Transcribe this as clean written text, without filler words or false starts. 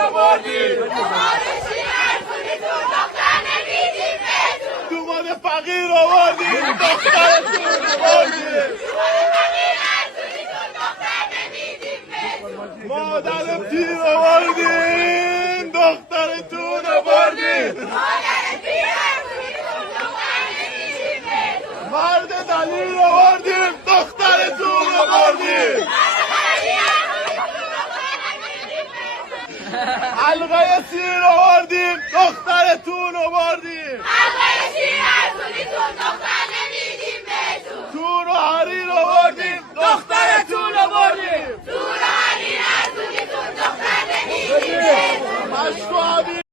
آوردیم. دومان فقیر آوردیم دخترتون آوردیم. مادر پیر آوردیم دخترتون آوردیم. مرد دلیل آوردیم دخترتون آوردیم. حلقه سیر آوردیم دخترتون آوردیم. تور و حریر آوردیم دخترتون آوردیم. مشک و